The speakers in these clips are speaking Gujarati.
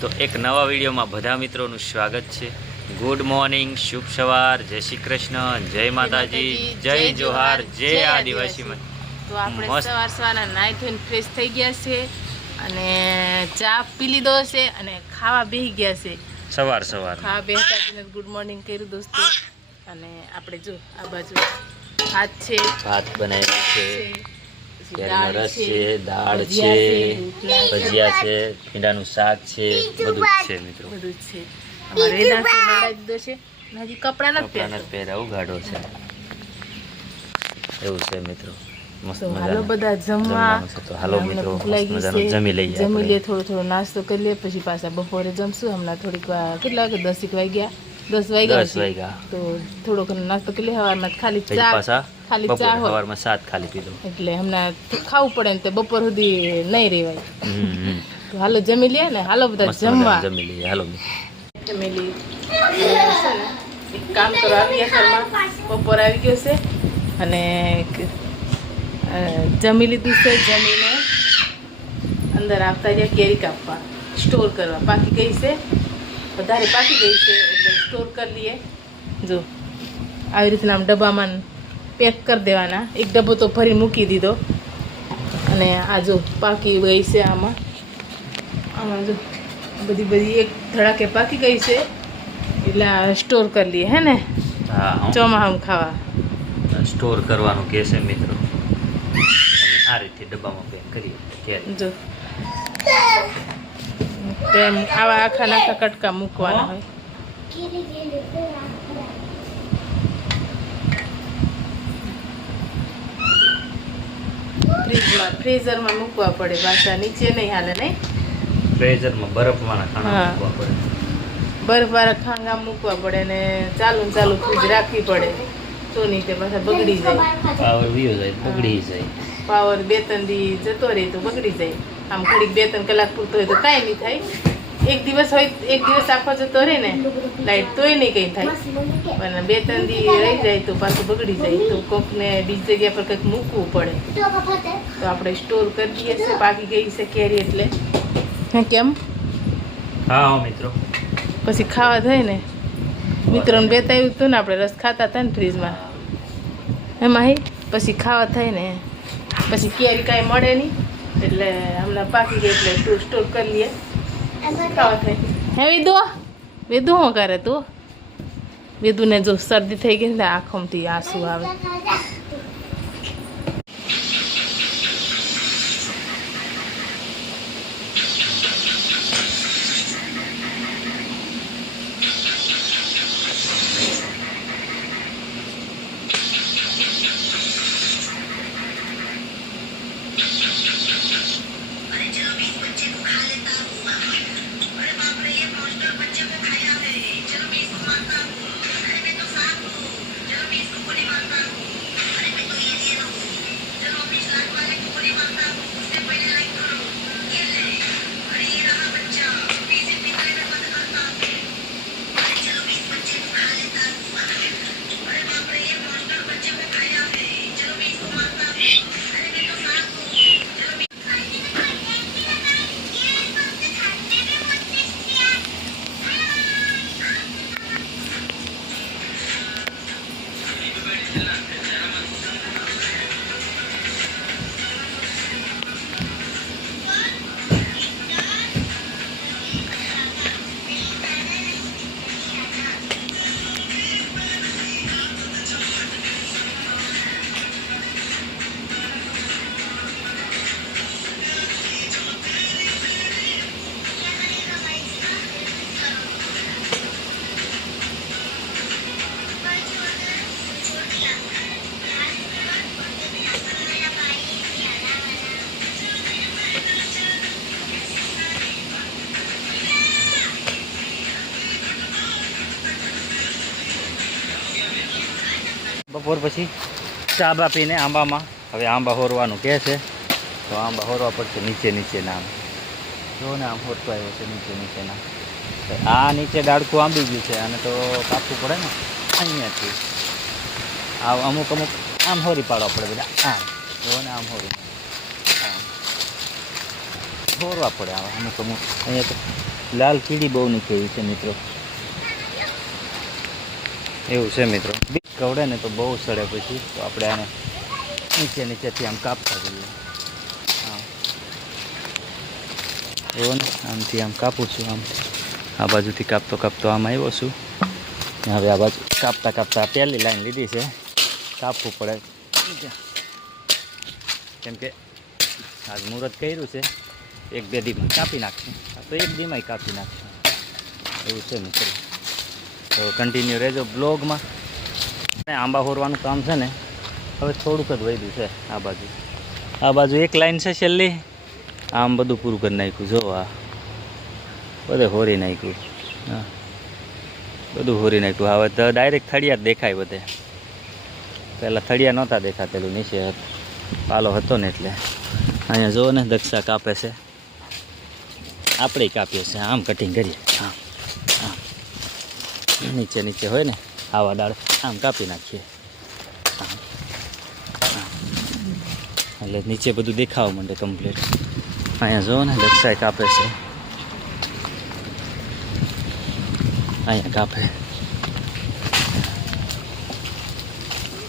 તો એક નવા વિડીયોમાં બધા મિત્રોનું સ્વાગત છે। ગુડ મોર્નિંગ, શુભ સવાર, જય શ્રી કૃષ્ણ, જય માતાજી, જય જોહાર, જય આદિવાસી। તો આપણે સવાર સવારના નાઈ ધોઈને ફ્રેશ થઈ ગયા છે અને ચા પી લીધો છે અને ખાવા બેસી ગયા છે। સવાર સવાર ખાવા બેસતા ગુડ મોર્નિંગ કર્યું દોસ્તો। અને આપણે જો આ બાજુ ભાત છે, ભાત બનાવ્યું છે, કેરીનો રસ છે, દાળ છે, ભજીયા ભજીયા છે, ભીંડાનું શાક છે, બધું જ છે મિત્રો, બધું જ છે। અમારે વેદાંત નવડાવી દીધો છે અને હજી કપડાં નથી પહેરા ઉગાડો છે એવું છે મિત્રો। મસ્ત તો હાલો મજાનું બધા જમવા। તો હાલો મિત્રો ભૂલાઈ મસ્ત ગઈ મજાનું છે, જમી લઈએ જમી આપણે। લઈએ, થોડો થોડો નાસ્તો કરી લઈએ, પછી પાછા બપોરે જમશું। હમણાં થોડીક વાર કેટલા વાગે 10 વાગ્યા 10 વાગ્યા 10 વાગ્યા તો થોડો ઘણો નાસ્તો કરી લઈએ। હવારમાં ખાલી પછી ચા પાછા ખાલી બપોરે ચા હોય સવારમાં 7 ખાલી પીધો એટલે હમણાં ખાવું પડે ને તે બપોર સુધી નહીં રહેવાય। તો હાલો જમી લઈએ ને, હાલો બધા મસ્ત જમવા। મજાનું જમી લઈએ હાલો મિત્રો। જમી લઈએ। એક કામ કરવા આવ્યા ઘરમાં, બપોર આવી ગયો છે અને જમી લીધું છે। જમીને અંદર આવતા રહ્યા કેરી કાપવા, સ્ટોર કરવા। પાકી ગઈ છે, વધારે પાકી ગઈ છે એટલે સ્ટોર કરી લઈએ। જો આવી રીતના આમ ડબ્બામાં પેક કરી દેવાના। એક ડબ્બો તો ભરી મૂકી દીધો અને આ જો પાકી ગઈ છે। આમાં જો બધી એક ધડાકે પાકી ગઈ છે એટલે સ્ટોર કરી લઈએ હે ને, હા ચોમાસામાં ખાવા। સ્ટોર કરવાનું કહે છે મિત્રો, આ રીતે ડબ્બામાં પેક કરીએ કેરી। જો તેમ આવા આખા નાખા કટકા મૂકવાના હોય। ફ્રીઝરમાં મૂકવા પડે, પાછા નીચે નહીં હાલે નહીં। ફ્રીઝરમાં બરફવાળા ખાણા હા। મૂકવા પડે, બરફવાળા ખાંગા મૂકવા પડે ને ચાલુ ને ચાલુ ફ્રીજ રાખવી પડે, તો નહીં તે પાછા બગડી જાય। પાવર વીયો જાય બગડી જાય, પાવર 2-3 દી જતો રહે તો બગડી જાય। આમ ઘડીક 2-3 કલાક પૂરતો હોય તો કાંઈ નહીં થાય। એક દિવસ હોય, એક દિવસ આખો જતો રહે ને લાઈટ તોય નહીં કંઈ થાય, પણ 2-3 દી રહી જાય તો પાછું બગડી જાય। તો કોકને બીજી જગ્યા પર કંઈક મૂકવું પડે। તો આપણે સ્ટોર કરી દઈએ છીએ। પાકી ગઈ છે કેરી એટલે હે કેમ હા મિત્રો। પછી ખાવા થાય ને, મિત્રોને બેતાવ્યું હતું ને, આપણે રસ ખાતા હતા ને ફ્રીજમાં, એમાં પછી ખાવા થાય ને, પછી કેરી કાંઈ મળે નહીં એટલે હમણાં પાકી ગઈ એટલે સ્ટોર કરી લઈએ, ખાવા થાય। હે વિદુ, વિદુ શું કરે તું? વિદુને જો શરદી થઈ ગઈ ને આંખોમાંથી આંસુ આવે। બપોર પછી ચા બા પીને આંબામાં હવે આંબા હોરવાનું કહે છે, તો આંબા હોરવા પડશે નીચેના। આમ જો ને આમ હોરતો આવ્યો છે નીચેના। આ નીચે ડાળખું આંબી ગયું છે, અને તો કાપવું પડે ને અહીંયાથી। આ અમુક આમ હોરી પાડવા પડે બધા, આમ જો ને આમ હોરી, આમ હોરવા પડે આવા અમુક અમુક. અહીંયા તો લાલ કીડી બહુ નીકળી છે મિત્રો, એવું છે મિત્રો. કવડે ને તો બહુ સડે પછી, તો આપણે આને નીચેથી આમ કાપતા જઈએ. હા એવો ને આમથી આમ કાપું છું, આમ આ બાજુથી કાપતો આમ આવ્યો છું. હવે આ બાજુ કાપતા પહેલી લાઈન લીધી છે, કાપવું પડે કેમ કે આજ મુહૂર્ત કર્યું છે. 1-2 દીમાં કાપી નાખશું, તો 1 દીમાં કાપી નાખશું, એવું છે મિત્રો. તો કન્ટિન્યુ રહેજો બ્લોગમાં. આંબા હોરવાનું કામ છે ને હવે થોડુંક જ વધ્યું છે. આ બાજુ એક લાઈન છે છેલ્લી, આમ બધું પૂરું કરી નાખ્યું. જો આ બધે હોરી નાખ્યું, હા બધું હોરી નાખ્યું. હવે તો ડાયરેક્ટ થળિયા જ દેખાય બધે. પહેલાં થળિયા નહોતા દેખાતેલું, નીચે પાલો હતો ને એટલે. અહીંયા જુઓ ને દક્ષા કાપે છે, આપણે કાપીએ છીએ. આમ કટિંગ કરીએ, આમ આમ નીચે હોય ને આવા ડાળ આમ કાપી નાખીએ. એટલે નીચે બધું દેખાવા માંડે કમ્પ્લીટ. અહીંયા જુઓ ને દક્ષાએ કાપે છે, અહીંયા કાપે.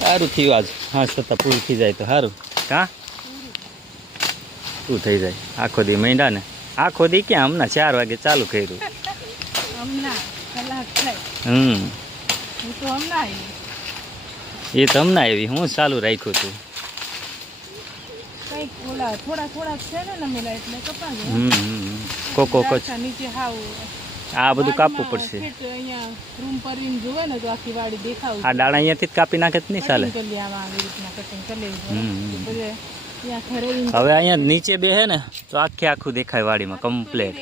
સારું થયું આજ, હા છતાં પૂરું થઈ જાય તો સારું. કાં શું થઈ જાય? આખો દી માંડ્યા ને, આખો દી ક્યાં હમણાં 4 વાગે ચાલુ કર્યું. એ તો હમણાં આવી, હું ચાલુ રાખ્યું હતું. કોકો આ બધું કાપવું પડશે. આ ડાળા અહીંયાથી જ કાપી નાખે જ નહીં ચાલે. હવે અહીંયા નીચે બેહે ને તો આખું દેખાય વાડીમાં કમ્પ્લેટ.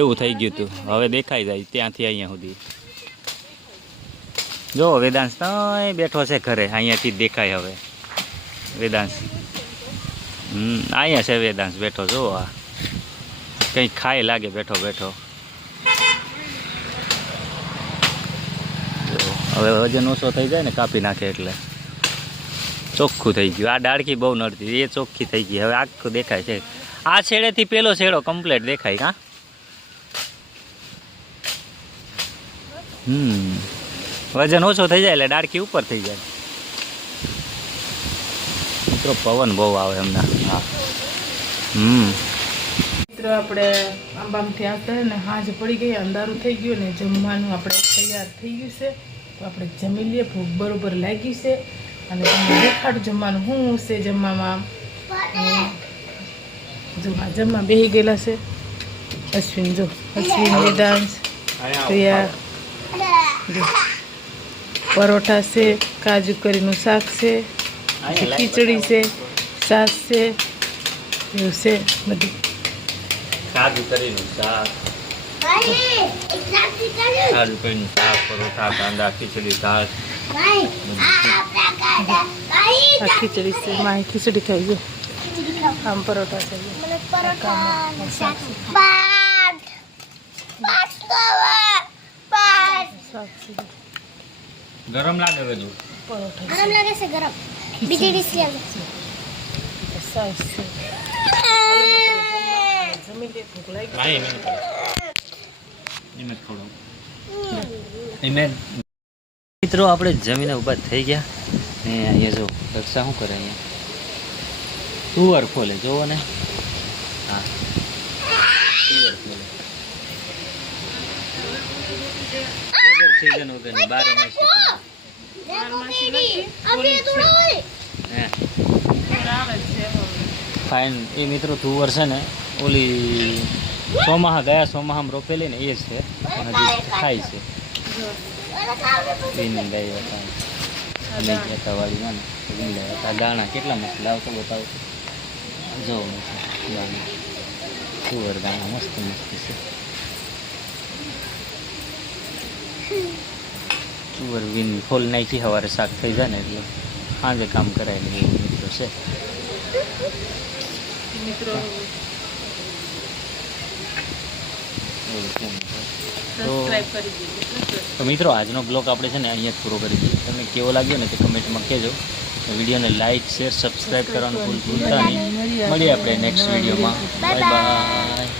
એવું થઈ ગયું હતું, હવે દેખાઈ જાય ત્યાંથી અહીંયા સુધી. જો વેદાંશ ત્યાં બેઠો છે ઘરે, અહીંયાથી જ દેખાય હવે વેદાંશ. અહીંયા છે વેદાંશ બેઠો. જો આ કંઈક ખાઈ લાગે બેઠો. હવે વજન ઓછો થઈ જાય ને કાપી નાખે એટલે ચોખ્ખું થઈ ગયું. આ ડાળકી બહુ નડતી, એ ચોખ્ખી થઈ ગઈ. હવે આખું દેખાય છે. આ છેડેથી પેલો છેડો કમ્પ્લીટ દેખાય. કાં વજન ઓછો થઈ જાય એટલે ડાળકી ઉપર થઈ જાય. મિત્રો પવન બહુ આવે હમણાં. હા મિત્રો આપણે આંબામાંથી આવતા ને હાજ પડી ગઈ, અંધારું થઈ ગયું ને જમવાનું આપણે તૈયાર થઈ ગયું છે. તો આપણે જમી લઈએ, ભૂખ બરોબર લાગી છે. અને તમને દેખાડું જમવાનું શું છે. જમવામાં જો આ જમવા બેસી ગયેલા છે અશ્વિન. જો અશ્વિન, વેદાંશ, પ્રિયા. જો પરોઠા છે, કાજુ કરીનું શાક છે, ખીચડી છે, છાશ છે, એવું છે બધું. કાજુ કરીનું શાક, પરોઠા, કાંદા, ખીચડી, દાળ. આ ખીચડી છે, માહી ખીચડી ખાઈ ગયો. આમ પરોઠા થઈ ગયા. ગરમ લાગે બધું. ગરમ લાગે છે, ગરમ. બીજી ડીશ લાગે છે. સાસ છે. જમી લે, ભૂખ લાગી. મિત્રો આપણે જમીને ઊભા થઈ ગયા ને અહીંયા જો રક્ષા શું કરે અહીંયા તુવર ખોલે જોવો ને. હા તુવર ખોલે વગર સિઝન વગરની 12 ફાઇન. એ મિત્રો તુવર છે ને ઓલી ગયા સોમાહામાં રોપેલી ને એ છે, હજી થાય છે. વાળીમાં ને દાણા કેટલા મસ્ત લાવતો બતાવો. જો દાણા તુવર દાણા મસ્ત છે. તુવર વિન ફોલ નાખી સવારે શાક થઈ જાય ને એટલે સાંજે કામ કરાય ને એવું મિત્રો છે. તો મિત્રો આજનો બ્લોગ આપણે છે ને અહીંયા જ પૂરો કરી દઈએ. તમને કેવો લાગ્યો ને તે કમેન્ટમાં કહેજો. વિડીયોને લાઈક શેર સબસ્ક્રાઈબ કરવાનું ભૂલતા નહીં. મળીએ આપણે નેક્સ્ટ વિડીયોમાં. Bye bye.